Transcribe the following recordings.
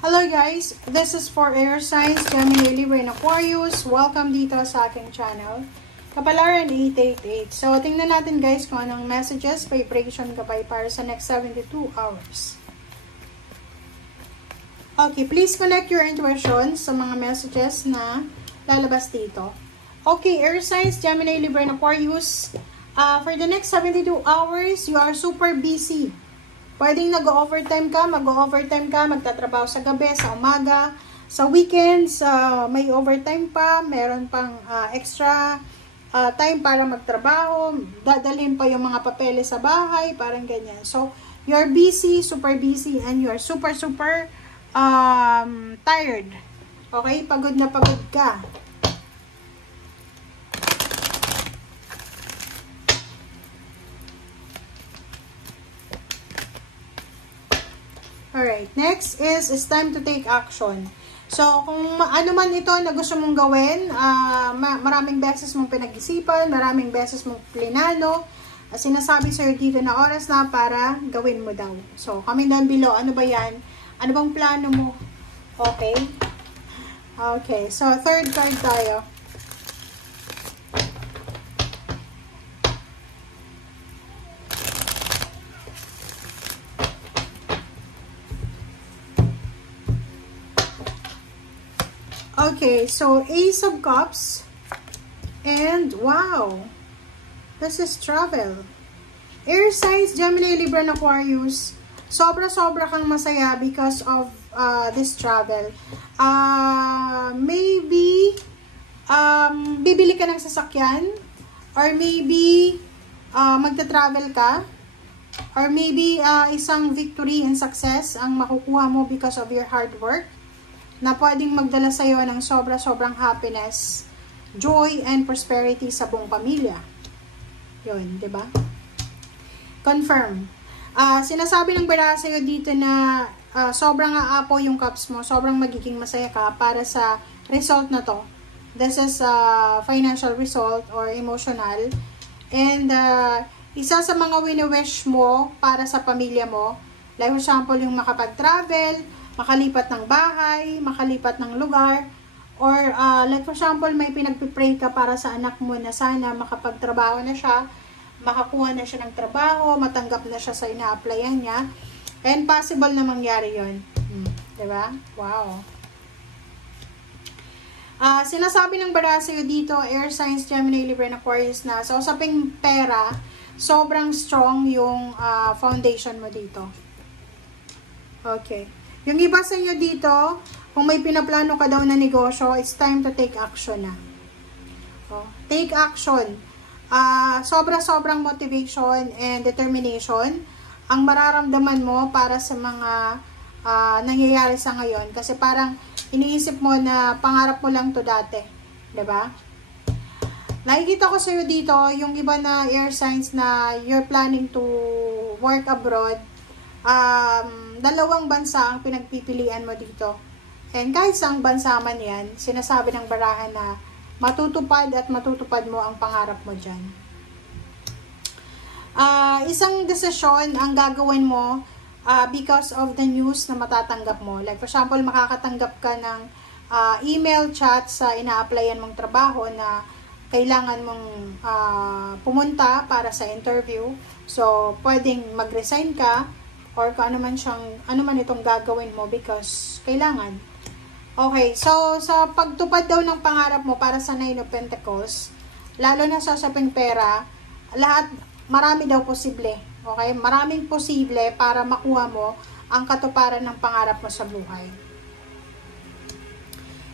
Hello guys, this is for Air Signs, Gemini, Libra, and Aquarius. Welcome dito sa aking channel, Kapalaran 888. So, tingnan natin guys kung anong messages, vibration gabay para sa next 72 hours. Okay, please connect your intuition sa mga messages na lalabas dito. Okay, Air Signs, Gemini, Libra, and Aquarius. For the next 72 hours, you are super busy. Pwedeng nag-overtime ka, mag-overtime ka, magtatrabaho sa gabi, sa umaga, sa weekends, may overtime pa, meron pang extra time para magtrabaho, dadalhin pa yung mga papeles sa bahay, parang ganyan. So, you're busy, super busy, and you're super tired. Okay? Pagod na pagod ka. Alright, next is it's time to take action. So, kung ano man ito na gusto mong gawin, maraming beses mong pinag-isipan, maraming beses mong plinano, sinasabi sa'yo dito na oras na para gawin mo daw. So, comment down below, ano ba yan? Ano bang plano mo? Okay? Okay, so third card tayo. Okay, so Ace of Cups, and wow, this is travel. Air Signs, Gemini, Libra, and Aquarius, sobra-sobra kang masaya because of this travel. Maybe, bibili ka ng sasakyan, or maybe, magta-travel ka, or maybe, isang victory and success ang makukuha mo because of your hard work, na pwedeng magdala sa'yo ng sobra-sobrang happiness, joy, and prosperity sa buong pamilya. Yun, di ba? Confirm. Sinasabi ng bara sa'yo dito na sobrang aapo yung cups mo, sobrang magiging masaya ka para sa result na to. This is financial result or emotional. And isa sa mga wini-wish mo para sa pamilya mo, like for example, yung makapag-travel, makalipat ng bahay, makalipat ng lugar, or like for example, may pinagpipray ka para sa anak mo na sana makapagtrabaho na siya, makakuha na siya ng trabaho, matanggap na siya sa ina-applyan niya, and possible na mangyari yun. Diba? Wow. Sinasabi ng bara sa'yo dito, Air Signs, Gemini, Libra, and Aquarius, na sa usaping pera, sobrang strong yung foundation mo dito. Okay. Yung iba sa inyo dito, kung may pinaplano ka daw na negosyo, it's time to take action na. Take action. Sobrang motivation and determination ang mararamdaman mo para sa mga nangyayari sa ngayon. Kasi parang iniisip mo na pangarap mo lang to dati. Diba? Nakikita ko sa iyo dito, yung iba na air signs na you're planning to work abroad, dalawang bansa ang pinagpipilian mo dito. And kahit saang bansa man yan, sinasabi ng barahan na matutupad at matutupad mo ang pangarap mo dyan. Isang desisyon ang gagawin mo because of the news na matatanggap mo. Like for example, makakatanggap ka ng email, chat sa ina-applyan mong trabaho na kailangan mong pumunta para sa interview. So, pwedeng mag-resign ka or kung ano man itong gagawin mo because kailangan. Okay, so sa pagtupad daw ng pangarap mo para sa Nine of Pentacles, lalo na sa usaping pera, marami daw posible. Okay? Maraming posible para makuha mo ang katuparan ng pangarap mo sa buhay.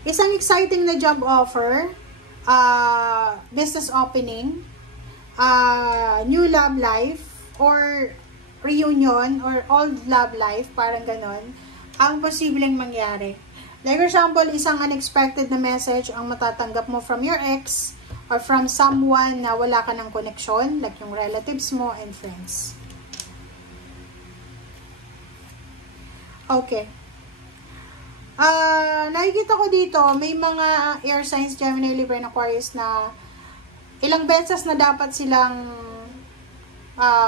Isang exciting na job offer, business opening, new love life, or reunion, or old love life, parang ganon, ang posibleng mangyari. Like for example, isang unexpected na message ang matatanggap mo from your ex, or from someone na wala ka ng connection, like yung relatives mo and friends. Okay. Nakikita ko dito, may mga air signs, Gemini, Libra, and Aquarius na ilang beses na dapat silang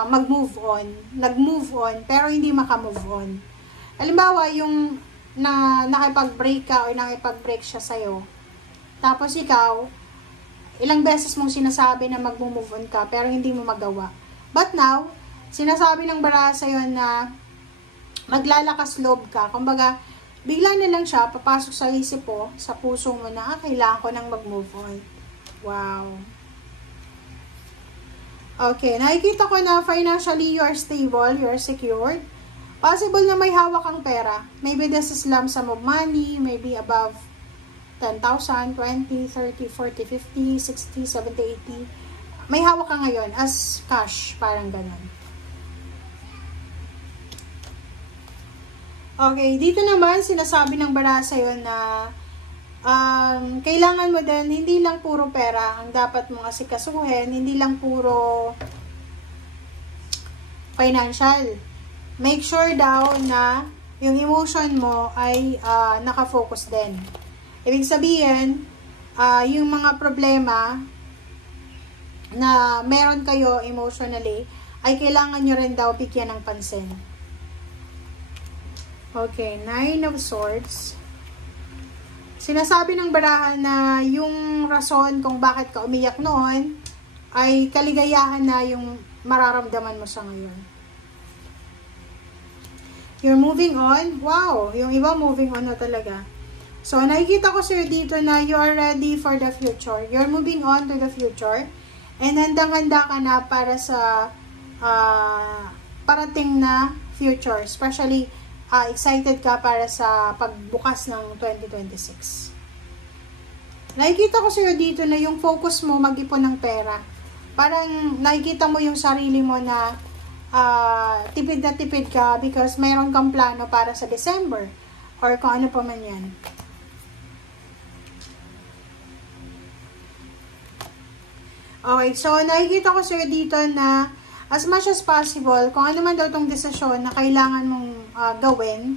nag-move on, pero hindi maka-move on. Halimbawa, yung na nakipag-break ka or nakipag-break siya sa'yo. Tapos ikaw, ilang beses mong sinasabi na mag-move on ka pero hindi mo magawa. But now, sinasabi ng baraha sa'yo na maglalakas loob ka. Kumbaga, bigla na lang siya papasok sa isip mo, sa puso mo na kailangan ko nang mag-move on. Wow. Okay, nakikita ko na financially you are stable, you are secured. Possible na may hawak kang pera. Maybe this is lump sum of money, maybe above 10,000, 20, 30, 40, 50, 60, 70, 80. May hawak ka ngayon as cash, parang ganun. Okay, dito naman sinasabi ng baraha sa'yo na kailangan mo din, hindi lang puro pera ang dapat mong asikasuhin, hindi lang puro financial. Make sure daw na yung emotion mo ay nakafocus din. Ibig sabihin, yung mga problema na meron kayo emotionally, ay kailangan nyo rin daw bigyan ng pansin. Okay, 9 of Swords. Sinasabi ng baraha na yung rason kung bakit ka umiyak noon, ay kaligayahan na yung mararamdaman mo sa ngayon. You're moving on. Wow, yung iba moving on na talaga. So, nakikita ko sir dito na you are ready for the future. You're moving on to the future. And handang-handa ka na para sa parating na future. Especially, excited ka para sa pagbukas ng 2026. Nakikita ko sir dito na yung focus mo mag-ipon ng pera. Parang nakikita mo yung sarili mo na tipid na tipid ka because mayroon kang plano para sa December or kung ano pa man yan. Okay, so nakikita ko sir dito na as much as possible, kung ano man daw itong desisyon na kailangan mong gawin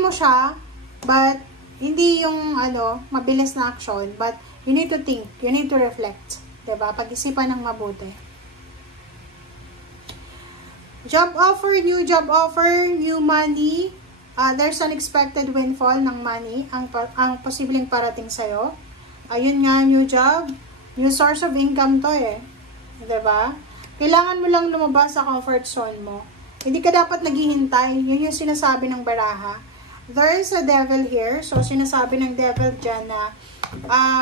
mo siya, but hindi yung mabilis na action, but you need to think, you need to reflect, diba? Pag-isipan ng mabuti. Job offer, new money. There's an expected windfall ng money ang posibleng parating sa'yo. Ayun nga, new job, new source of income to eh. Diba? Kailangan mo lang lumabas sa comfort zone mo. Hindi ka dapat naghihintay. Yun yung sinasabi ng baraha. There is a devil here. So, sinasabi ng devil dyan na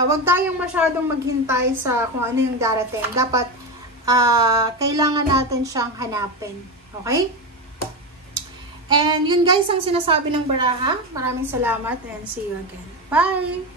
wag tayong masyadong maghintay sa kung ano yung darating. Dapat kailangan natin siyang hanapin. Okay? And yun guys ang sinasabi ng baraha. Maraming salamat and see you again. Bye!